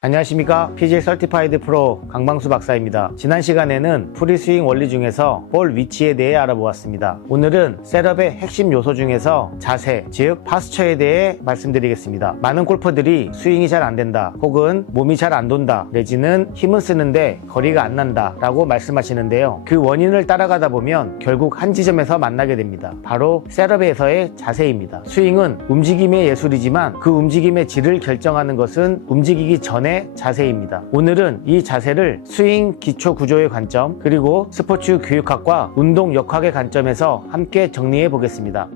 안녕하십니까. PGA 서티파이드 프로 강방수 박사입니다. 지난 시간에는 프리스윙 원리 중에서 볼 위치에 대해 알아보았습니다. 오늘은 셋업의 핵심 요소 중에서 자세, 즉 파스처에 대해 말씀드리겠습니다. 많은 골퍼들이 스윙이 잘 안된다, 혹은 몸이 잘 안 돈다, 내지는 힘은 쓰는데 거리가 안 난다 라고 말씀하시는데요. 그 원인을 따라가다 보면 결국 한 지점에서 만나게 됩니다. 바로 셋업에서의 자세입니다. 스윙은 움직임의 예술이지만 그 움직임의 질을 결정하는 것은 움직이기 전에 자세입니다. 오늘은 이 자세를 스윙 기초 구조의 관점, 그리고 스포츠 교육학과 운동 역학의 관점에서 함께 정리해 보겠습니다.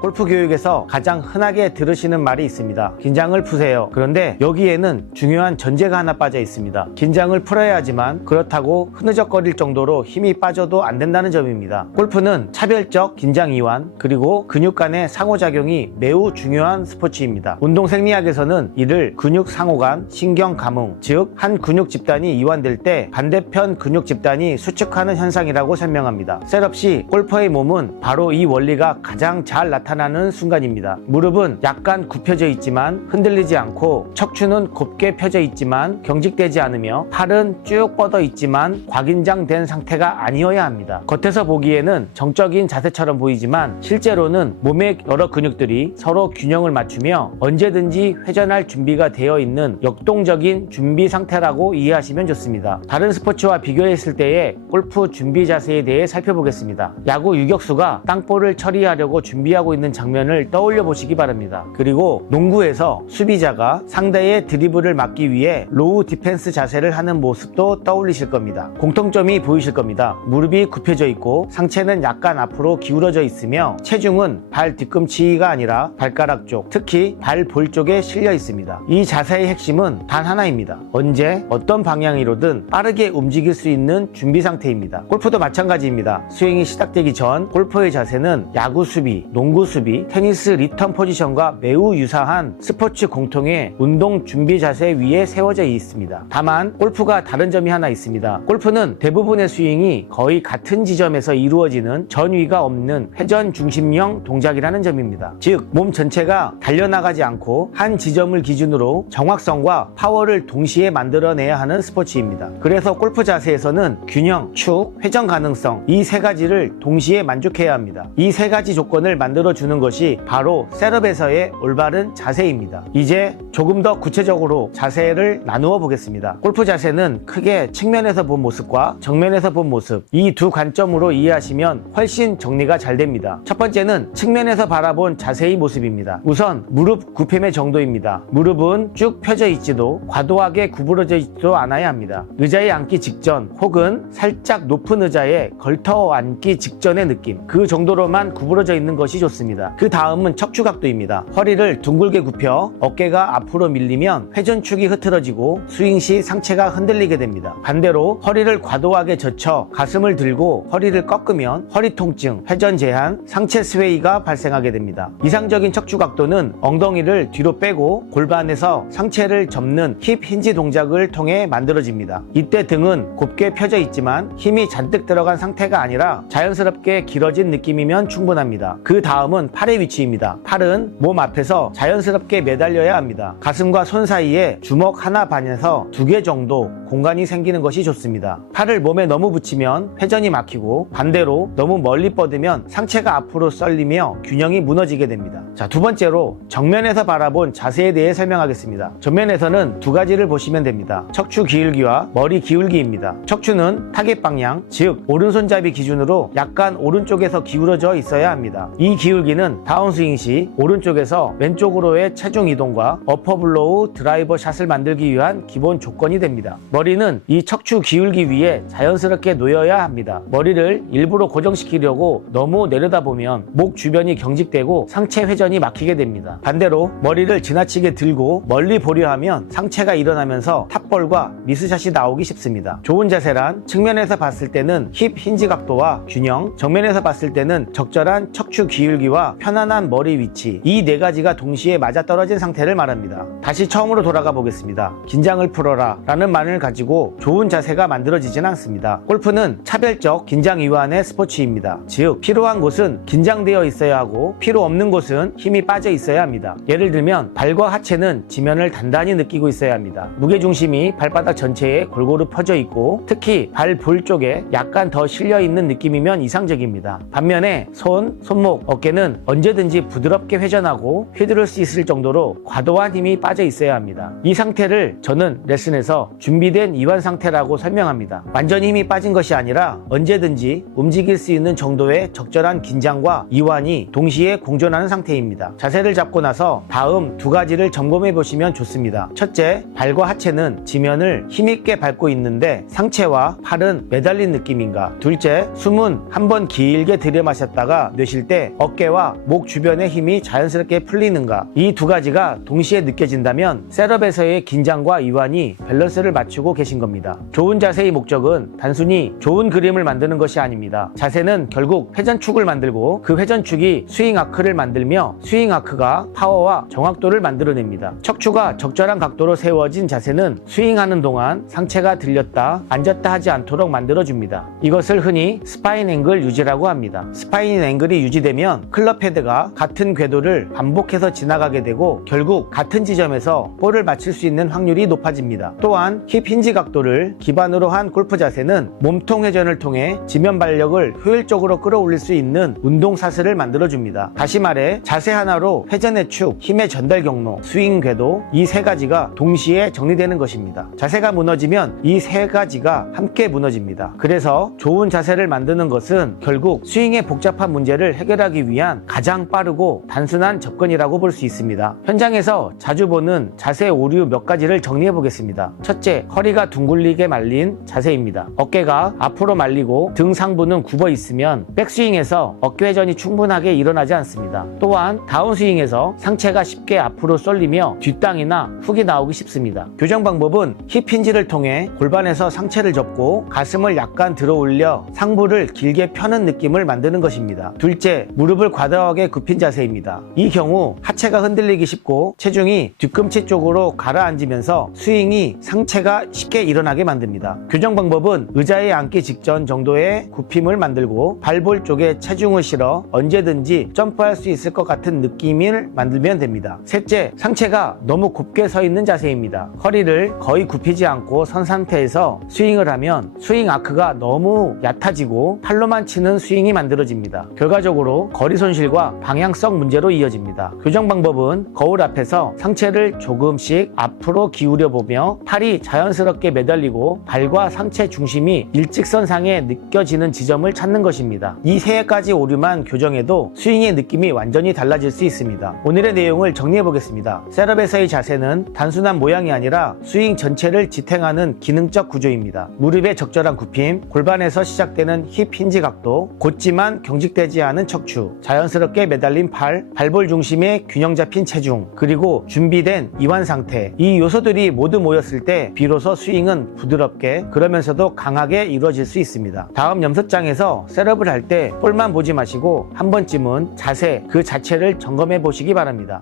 골프 교육에서 가장 흔하게 들으시는 말이 있습니다. 긴장을 푸세요. 그런데 여기에는 중요한 전제가 하나 빠져 있습니다. 긴장을 풀어야 하지만 그렇다고 흐느적거릴 정도로 힘이 빠져도 안 된다는 점입니다. 골프는 차별적 긴장 이완, 그리고 근육 간의 상호작용이 매우 중요한 스포츠입니다. 운동 생리학에서는 이를 근육 상호간 신경 감흥, 즉 한 근육 집단이 이완될 때 반대편 근육 집단이 수축하는 현상이라고 설명합니다. 셋업 시 골퍼의 몸은 바로 이 원리가 가장 잘 나타나는 순간입니다. 무릎은 약간 굽혀져 있지만 흔들리지 않고, 척추는 곱게 펴져 있지만 경직되지 않으며, 팔은 쭉 뻗어 있지만 과긴장된 상태가 아니어야 합니다. 겉에서 보기에는 정적인 자세처럼 보이지만 실제로는 몸의 여러 근육들이 서로 균형을 맞추며 언제든지 회전할 준비가 되어 있는 역동적인 준비 상태라고 이해하시면 좋습니다. 다른 스포츠와 비교했을 때의 골프 준비 자세에 대해 살펴보겠습니다. 야구 유격수가 땅볼을 처리하려고 준비하고 있는 장면을 떠올려 보시기 바랍니다. 그리고 농구에서 수비자가 상대의 드리블을 막기 위해 로우 디펜스 자세를 하는 모습도 떠올리실 겁니다. 공통점이 보이실 겁니다. 무릎이 굽혀져 있고 상체는 약간 앞으로 기울어져 있으며 체중은 발 뒤꿈치가 아니라 발가락 쪽, 특히 발 볼 쪽에 실려 있습니다. 이 자세의 핵심은 단 하나입니다. 언제 어떤 방향으로든 빠르게 움직일 수 있는 준비 상태입니다. 골프도 마찬가지입니다. 스윙이 시작되기 전 골퍼의 자세는 야구 수비, 농구 수비, 테니스 리턴 포지션과 매우 유사한 스포츠 공통의 운동 준비 자세 위에 세워져 있습니다. 다만 골프가 다른 점이 하나 있습니다. 골프는 대부분의 스윙이 거의 같은 지점에서 이루어지는 전위가 없는 회전 중심형 동작이라는 점입니다. 즉, 몸 전체가 달려나가지 않고 한 지점을 기준으로 정확성과 파워를 동시에 만들어내야 하는 스포츠입니다. 그래서 골프 자세에서는 균형, 축, 회전 가능성, 이 세 가지를 동시에 만족해야 합니다. 이 세 가지 조건을 만들어주는 것이 바로 셋업에서의 올바른 자세입니다. 이제 조금 더 구체적으로 자세를 나누어 보겠습니다. 골프 자세는 크게 측면에서 본 모습과 정면에서 본 모습, 이 두 관점으로 이해하시면 훨씬 정리가 잘 됩니다. 첫 번째는 측면에서 바라본 자세의 모습입니다. 우선 무릎 굽힘의 정도입니다. 무릎은 쭉 펴져 있지도 과도하게 구부러져 있지도 않아야 합니다. 의자에 앉기 직전, 혹은 살짝 높은 의자에 걸터 앉기 직전의 느낌, 그 정도로만 구부러져 있는 것이 좋습니다. 그 다음은 척추 각도입니다. 허리를 둥글게 굽혀 어깨가 앞으로 밀리면 회전축이 흐트러지고 스윙 시 상체가 흔들리게 됩니다. 반대로 허리를 과도하게 젖혀 가슴을 들고 허리를 꺾으면 허리 통증, 회전 제한, 상체 스웨이가 발생하게 됩니다. 이상적인 척추 각도는 엉덩이를 뒤로 빼고 골반에서 상체를 접는 힙 힌지 동작을 통해 만들어집니다. 이때 등은 곱게 펴져 있지만 힘이 잔뜩 들어간 상태가 아니라 자연스럽게 길어진 느낌이면 충분합니다. 그 다음은 팔의 위치입니다. 팔은 몸 앞에서 자연스럽게 매달려야 합니다. 가슴과 손 사이에 주먹 하나 반에서 2개 정도 공간이 생기는 것이 좋습니다. 팔을 몸에 너무 붙이면 회전이 막히고, 반대로 너무 멀리 뻗으면 상체가 앞으로 썰리며 균형이 무너지게 됩니다. 자, 두 번째로 정면에서 바라본 자세에 대해 설명하겠습니다. 정면에서는 두 가지를 보시면 됩니다. 척추 기울기와 머리 기울기입니다. 척추는 타겟 방향, 즉 오른손잡이 기준으로 약간 오른쪽에서 기울어져 있어야 합니다. 이 기울기는 다운스윙 시 오른쪽에서 왼쪽으로의 체중 이동과 어퍼블로우 드라이버 샷을 만들기 위한 기본 조건이 됩니다. 머리는 이 척추 기울기 위에 자연스럽게 놓여야 합니다. 머리를 일부러 고정시키려고 너무 내려다보면 목 주변이 경직되고 상체 회전이 막히게 됩니다. 반대로 머리를 지나치게 들고 멀리 보려 하면 상체가 일어나면서 탑볼과 미스샷이 나오기 쉽습니다. 좋은 자세란 측면에서 봤을 때는 힙 힌지 각도와 균형, 정면에서 봤을 때는 적절한 척추 기울기와 머리와 편안한 머리 위치, 이 네 가지가 동시에 맞아떨어진 상태를 말합니다. 다시 처음으로 돌아가 보겠습니다. 긴장을 풀어라 라는 말을 가지고 좋은 자세가 만들어지진 않습니다. 골프는 차별적 긴장 이완의 스포츠입니다. 즉 필요한 곳은 긴장되어 있어야 하고 필요 없는 곳은 힘이 빠져 있어야 합니다. 예를 들면 발과 하체는 지면을 단단히 느끼고 있어야 합니다. 무게중심이 발바닥 전체에 골고루 퍼져 있고 특히 발 볼 쪽에 약간 더 실려 있는 느낌이면 이상적입니다. 반면에 손, 손목, 어깨는 언제든지 부드럽게 회전하고 휘두를 수 있을 정도로 과도한 힘이 빠져 있어야 합니다. 이 상태를 저는 레슨에서 준비된 이완 상태라고 설명합니다. 완전히 힘이 빠진 것이 아니라 언제든지 움직일 수 있는 정도의 적절한 긴장과 이완이 동시에 공존하는 상태입니다. 자세를 잡고 나서 다음 두 가지를 점검해 보시면 좋습니다. 첫째, 발과 하체는 지면을 힘있게 밟고 있는데 상체와 팔은 매달린 느낌인가? 둘째, 숨은 한번 길게 들이마셨다가 내쉴 때 어깨와 목 주변의 힘이 자연스럽게 풀리는가? 이 두 가지가 동시에 느껴진다면 셋업에서의 긴장과 이완이 밸런스를 맞추고 계신 겁니다. 좋은 자세의 목적은 단순히 좋은 그림을 만드는 것이 아닙니다. 자세는 결국 회전축을 만들고 그 회전축이 스윙 아크를 만들며 스윙 아크가 파워와 정확도를 만들어냅니다. 척추가 적절한 각도로 세워진 자세는 스윙하는 동안 상체가 들렸다 앉았다 하지 않도록 만들어줍니다. 이것을 흔히 스파인 앵글 유지라고 합니다. 스파인 앵글이 유지되면 클럽 헤드가 같은 궤도를 반복해서 지나가게 되고 결국 같은 지점에서 볼을 맞출 수 있는 확률이 높아집니다. 또한 힙 힌지 각도를 기반으로 한 골프 자세는 몸통 회전을 통해 지면 발력을 효율적으로 끌어올릴 수 있는 운동 사슬을 만들어줍니다. 다시 말해 자세 하나로 회전의 축, 힘의 전달 경로, 스윙 궤도 이 세 가지가 동시에 정리되는 것입니다. 자세가 무너지면 이 세 가지가 함께 무너집니다. 그래서 좋은 자세를 만드는 것은 결국 스윙의 복잡한 문제를 해결하기 위한 가장 빠르고 단순한 접근이라고 볼 수 있습니다. 현장에서 자주 보는 자세 오류 몇 가지를 정리해 보겠습니다. 첫째, 허리가 둥글리게 말린 자세입니다. 어깨가 앞으로 말리고 등 상부는 굽어 있으면 백스윙에서 어깨 회전이 충분하게 일어나지 않습니다. 또한 다운스윙에서 상체가 쉽게 앞으로 쏠리며 뒷땅이나 훅이 나오기 쉽습니다. 교정 방법은 힙 힌지를 통해 골반에서 상체를 접고 가슴을 약간 들어 올려 상부를 길게 펴는 느낌을 만드는 것입니다. 둘째, 무릎을 과도하게 굽힌 자세입니다. 이 경우 하체가 흔들리기 쉽고 체중이 뒤꿈치 쪽으로 가라앉으면서 스윙이 상체가 쉽게 일어나게 만듭니다. 교정 방법은 의자에 앉기 직전 정도의 굽힘을 만들고 발볼 쪽에 체중을 실어 언제든지 점프할 수 있을 것 같은 느낌을 만들면 됩니다. 셋째, 상체가 너무 곱게 서 있는 자세입니다. 허리를 거의 굽히지 않고 선 상태에서 스윙을 하면 스윙 아크가 너무 얕아지고 팔로만 치는 스윙이 만들어집니다. 결과적으로 거리 손실과 방향성 문제로 이어집니다. 교정 방법은 거울 앞에서 상체를 조금씩 앞으로 기울여 보며 팔이 자연스럽게 매달리고 발과 상체 중심이 일직선상에 느껴지는 지점을 찾는 것입니다. 이 세 가지 오류만 교정해도 스윙의 느낌이 완전히 달라질 수 있습니다. 오늘의 내용을 정리해 보겠습니다. 셋업에서의 자세는 단순한 모양이 아니라 스윙 전체를 지탱하는 기능적 구조입니다. 무릎의 적절한 굽힘, 골반에서 시작되는 힙 힌지 각도, 곧지만 경직되지 않은 척추, 자연스럽게 매달린 팔, 발볼 중심의 균형 잡힌 체중, 그리고 준비된 이완 상태, 이 요소들이 모두 모였을 때 비로소 스윙은 부드럽게 그러면서도 강하게 이루어질 수 있습니다. 다음 연습장에서 셋업을 할 때 볼만 보지 마시고 한 번쯤은 자세 그 자체를 점검해 보시기 바랍니다.